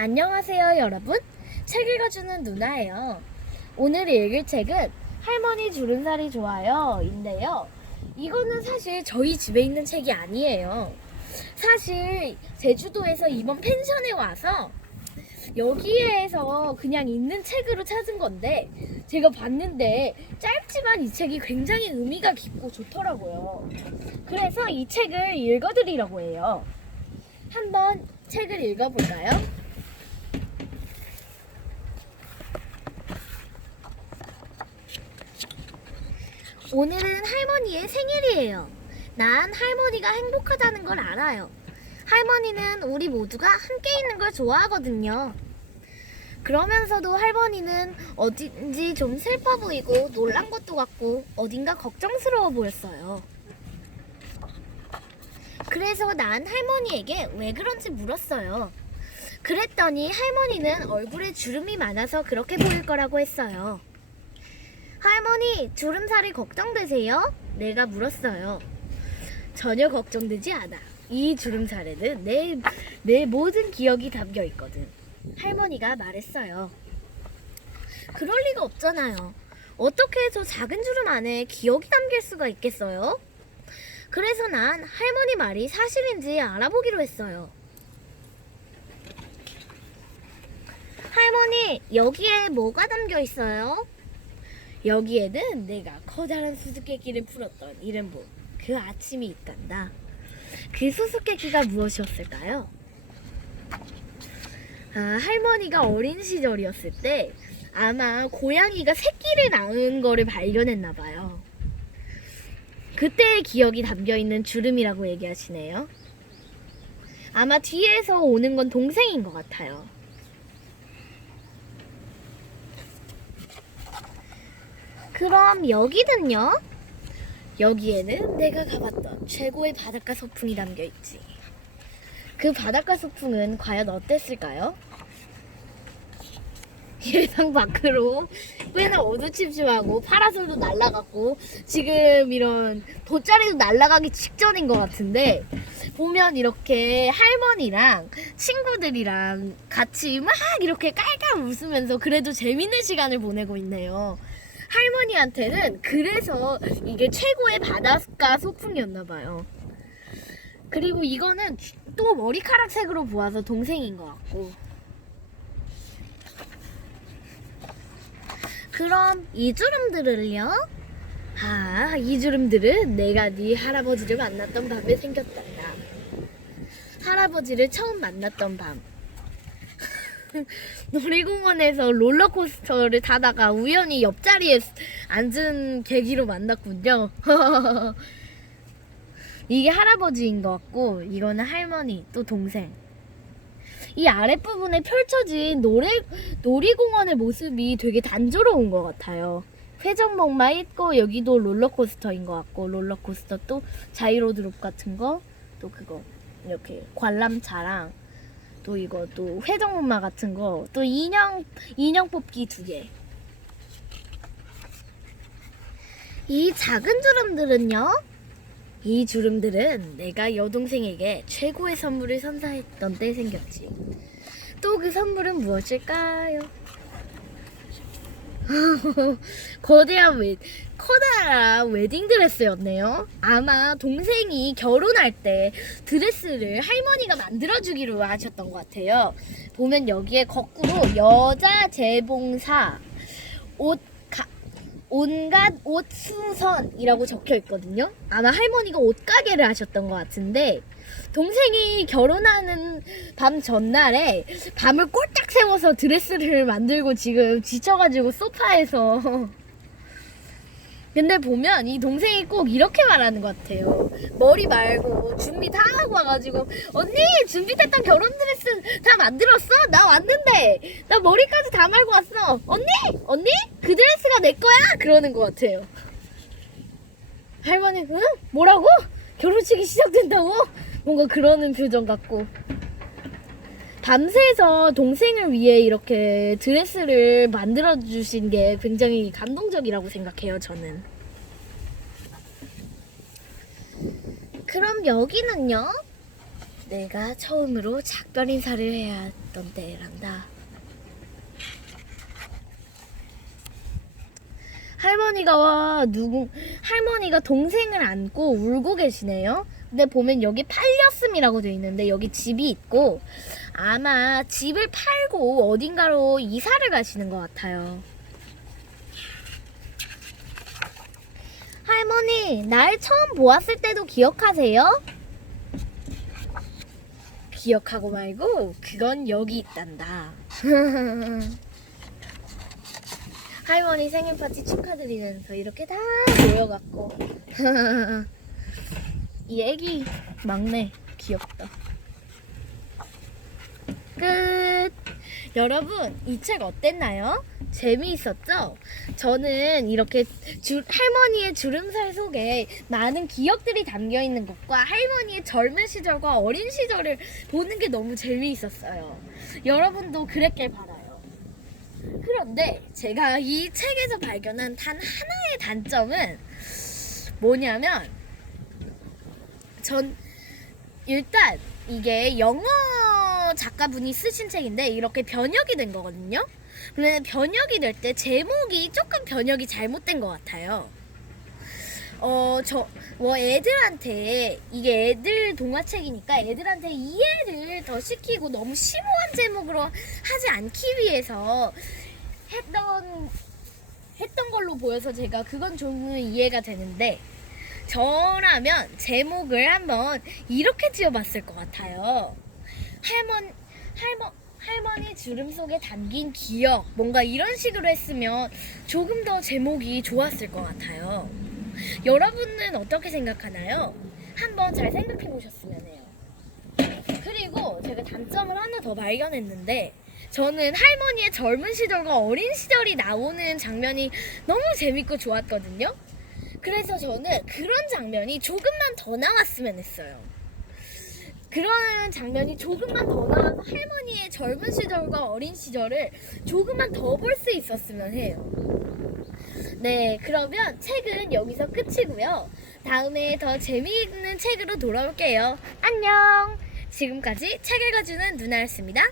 안녕하세요, 여러분. 책 읽어주는 누나예요. 오늘 읽을 책은 할머니 주름살이 좋아요. 인데요. 이거는 사실 저희 집에 있는 책이 아니에요. 사실 제주도에서 이번 펜션에 와서 여기에서 그냥 있는 책으로 찾은 건데 제가 봤는데 짧지만 이 책이 굉장히 의미가 깊고 좋더라고요. 그래서 이 책을 읽어드리려고 해요. 한번 책을 읽어볼까요? 오늘은 할머니의 생일이에요. 난 할머니가 행복하다는 걸 알아요. 할머니는 우리 모두가 함께 있는 걸 좋아하거든요. 그러면서도 할머니는 어딘지 좀 슬퍼 보이고 놀란 것도 같고 어딘가 걱정스러워 보였어요. 그래서 난 할머니에게 왜 그런지 물었어요. 그랬더니 할머니는 얼굴에 주름이 많아서 그렇게 보일 거라고 했어요. 할머니, 주름살이 걱정되세요? 내가 물었어요. 전혀 걱정되지 않아. 이 주름살에는 내, 내 모든 기억이 담겨 있거든. 할머니가 말했어요. 그럴 리가 없잖아요. 어떻게 저 작은 주름 안에 기억이 담길 수가 있겠어요? 그래서 난 할머니 말이 사실인지 알아보기로 했어요. 할머니, 여기에 뭐가 담겨 있어요? 여기에는 내가 커다란 수수께끼를 풀었던 이른보 그 아침이 있단다. 그 수수께끼가 무엇이었을까요? 아, 할머니가 어린 시절이었을 때 아마 고양이가 새끼를 낳은 거를 발견했나 봐요. 그때의 기억이 담겨 있는 주름이라고 얘기하시네요. 아마 뒤에서 오는 건 동생인 것 같아요. 그럼 여기는요? 여기에는 내가 가봤던 최고의 바닷가 소풍이 담겨 있지. 그 바닷가 소풍은 과연 어땠을까요? 예상 밖으로 꽤나 어두침침하고 파라솔도 날아갔고 지금 이런 돗자리도 날아가기 직전인 것 같은데 보면 이렇게 할머니랑 친구들이랑 같이 막 이렇게 깔깔 웃으면서 그래도 재밌는 시간을 보내고 있네요. 할머니한테는 그래서 이게 최고의 바닷가 소풍이었나 봐요. 그리고 이거는 또 머리카락 색으로 보아서 동생인 것 같고. 그럼 이 주름들을요? 아, 이 주름들은 내가 네 할아버지를 만났던 밤에 생겼단다. 할아버지를 처음 만났던 밤. 놀이공원에서 롤러코스터를 타다가 우연히 옆자리에 앉은 계기로 만났군요. 이게 할아버지인 것 같고, 이거는 할머니, 또 동생. 이 아랫부분에 펼쳐진 노래, 놀이공원의 모습이 되게 단조로운 것 같아요. 회전목마 있고, 여기도 롤러코스터인 것 같고, 롤러코스터 또 자이로드롭 같은 거, 또 그거, 이렇게 관람차랑, 또 이거 또 회전목마 같은 거, 또 인형, 인형 뽑기 두 개. 이 작은 주름들은요? 이 주름들은 내가 여동생에게 최고의 선물을 선사했던 때 생겼지. 또 그 선물은 무엇일까요? 거대한 웨, 커다란 웨딩 드레스였네요. 아마 동생이 결혼할 때 드레스를 할머니가 만들어주기로 하셨던 것 같아요. 보면 여기에 거꾸로 여자 재봉사 옷 가, 온갖 옷 수선이라고 적혀 있거든요. 아마 할머니가 옷가게를 하셨던 것 같은데 동생이 결혼하는 밤 전날에 밤을 꼴딱 세워서 드레스를 만들고 지금 지쳐가지고 소파에서 근데 보면 이 동생이 꼭 이렇게 말하는 것 같아요. 머리 말고 준비 다 하고 와가지고 언니 준비 됐던 결혼 드레스 다 만들었어? 나 왔는데 나 머리까지 다 말고 왔어. 언니 언니 그 드레스가 내 거야? 그러는 것 같아요. 할머니 응? 뭐라고? 결혼식이 시작된다고? 뭔가 그러는 표정 같고 밤새서 동생을 위해 이렇게 드레스를 만들어 주신 게 굉장히 감동적이라고 생각해요 저는 그럼 여기는요? 내가 처음으로 작별 인사를 해야 했던 때란다. 할머니가 누구 할머니가 동생을 안고 울고 계시네요. 근데 보면 여기 팔렸음이라고 돼 있는데 여기 집이 있고 아마 집을 팔고 어딘가로 이사를 가시는 것 같아요. 할머니, 날 처음 보았을 때도 기억하세요? 기억하고 말고 그건 여기 있단다. 할머니 생일 파티 축하드리면서 이렇게 다 모여갖고 이 애기 막내 귀엽다. 끝. 여러분 이 책 어땠나요? 재미있었죠? 저는 이렇게 주- 할머니의 주름살 속에 많은 기억들이 담겨 있는 것과 할머니의 젊은 시절과 어린 시절을 보는 게 너무 재미있었어요. 여러분도 그랬길 바라요. 그런데 제가 이 책에서 발견한 단 하나의 단점은 뭐냐면 전 일단 이게 영어 작가분이 쓰신 책인데 이렇게 번역이 된 거거든요. 근데 번역이 될 때 제목이 조금 번역이 잘못된 것 같아요. 어, 저, 뭐 애들한테, 이게 애들 동화책이니까 애들한테 이해를 더 시키고 너무 심오한 제목으로 하지 않기 위해서 했던, 했던 걸로 보여서 제가 그건 좀 이해가 되는데, 저라면 제목을 한번 이렇게 지어봤을 것 같아요. 할머니, 할머, 할머니 주름 속에 담긴 기억, 뭔가 이런 식으로 했으면 조금 더 제목이 좋았을 것 같아요. 여러분은 어떻게 생각하나요? 한번 잘 생각해 보셨으면 해요. 그리고 제가 단점을 하나 더 발견했는데, 저는 할머니의 젊은 시절과 어린 시절이 나오는 장면이 너무 재밌고 좋았거든요. 그래서 저는 그런 장면이 조금만 더 나왔으면 했어요. 그런 장면이 조금만 더 나와서 할머니의 젊은 시절과 어린 시절을 조금만 더 볼 수 있었으면 해요. 네, 그러면 책은 여기서 끝이고요. 다음에 더 재미있는 책으로 돌아올게요. 안녕! 지금까지 책 읽어주는 누나였습니다.